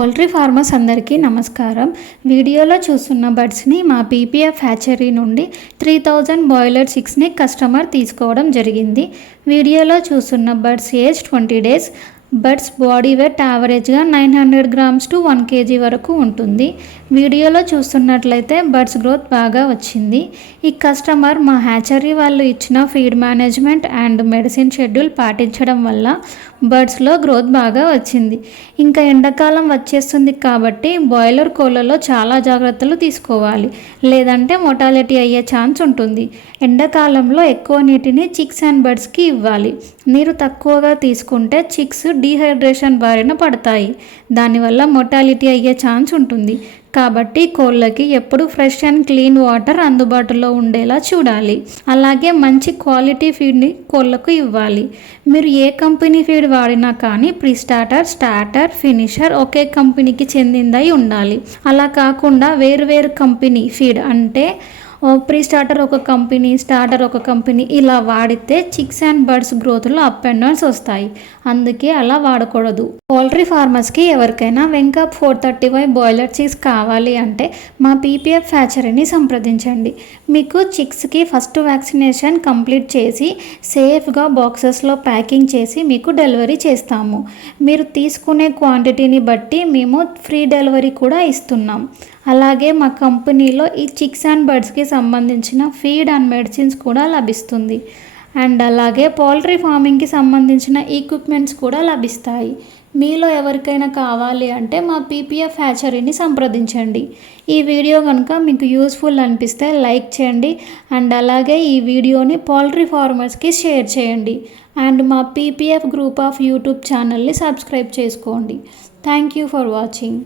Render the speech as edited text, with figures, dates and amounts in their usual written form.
Poultry farmers అందరికీ నమస్కారం. వీడియోలో చూస్తున్న బర్డ్స్ని మా పీపీఎఫ్ హ్యాచరీ నుండి 3000 బాయిలర్ చిక్స్ని కస్టమర్ తీసుకోవడం జరిగింది. వీడియోలో చూస్తున్న birds age 20 days. Birds body weight యావరేజ్గా 900 grams to 1 kg వరకు ఉంటుంది. వీడియోలో చూస్తున్నట్లయితే బర్డ్స్ గ్రోత్ బాగా వచ్చింది. ఈ కస్టమర్ మా హ్యాచరీ వాళ్ళు ఇచ్చిన feed management and medicine schedule పాటించడం వల్ల బర్డ్స్లో గ్రోత్ బాగా వచ్చింది. ఇంకా ఎండాకాలం వచ్చేస్తుంది కాబట్టి బాయిలర్ కోళ్ళలో చాలా జాగ్రత్తలు తీసుకోవాలి, లేదంటే మోర్టాలిటీ అయ్యే ఛాన్స్ ఉంటుంది. ఎండాకాలంలో ఎక్కువ నీటిని చిక్స్ అండ్ బర్డ్స్కి ఇవ్వాలి. నీరు తక్కువగా తీసుకుంటే చిక్స్ డీహైడ్రేషన్ బారిన పడతాయి, దానివల్ల మోర్టాలిటీ అయ్యే ఛాన్స్ ఉంటుంది. కాబట్టి కోళ్ళకి ఎప్పుడు ఫ్రెష్ అండ్ క్లీన్ వాటర్ అందుబాటులో ఉండేలా చూడాలి. అలాగే మంచి క్వాలిటీ ఫీడ్ని కోళ్ళకు ఇవ్వాలి. మీరు ఏ కంపెనీ ఫీడ్ వాడినా కానీ ప్రీ స్టార్టర్, స్టార్టర్, ఫినిషర్ ఒకే కంపెనీకి చెందిందై ఉండాలి. అలా కాకుండా వేరు కంపెనీ ఫీడ్ అంటే ప్రీ స్టార్టర్ ఒక కంపెనీ, స్టార్టర్ ఒక కంపెనీ ఇలా వాడితే చిక్స్ అండ్ బర్డ్స్ గ్రోత్లో అప్ అండ్ డౌన్స్ వస్తాయి. అందుకే అలా వాడకూడదు. పౌల్ట్రీ ఫార్మర్స్కి ఎవరికైనా వెంకప్ 435 బాయిలర్ చిక్స్ కావాలి అంటే మా పీపీఎఫ్ హ్యాచరీని సంప్రదించండి. మీకు చిక్స్కి ఫస్ట్ వ్యాక్సినేషన్ కంప్లీట్ చేసి సేఫ్గా బాక్సెస్లో ప్యాకింగ్ చేసి మీకు డెలివరీ చేస్తాము. మీరు తీసుకునే క్వాంటిటీని బట్టి మేము ఫ్రీ డెలివరీ కూడా ఇస్తున్నాం. అలాగే మా కంపెనీలో ఈ చిక్స్ అండ్ బర్డ్స్కి సంబంధించిన ఫీడ్ అండ్ మెడిసిన్స్ కూడా లభిస్తుంది. అండ్ అలాగే పౌల్ట్రీ ఫార్మింగ్కి సంబంధించిన ఈక్విప్మెంట్స్ కూడా లభిస్తాయి. మీలో ఎవరికైనా కావాలి అంటే మా పీపీఎఫ్ హ్యాచరీని సంప్రదించండి. ఈ వీడియో కనుక మీకు యూస్ఫుల్ అనిపిస్తే లైక్ చేయండి అండ్ అలాగే ఈ వీడియోని పౌల్ట్రీ ఫార్మర్స్కి షేర్ చేయండి. అండ్ మా పీపీఎఫ్ గ్రూప్ ఆఫ్ యూట్యూబ్ ఛానల్ని సబ్స్క్రైబ్ చేసుకోండి. Thank you for watching.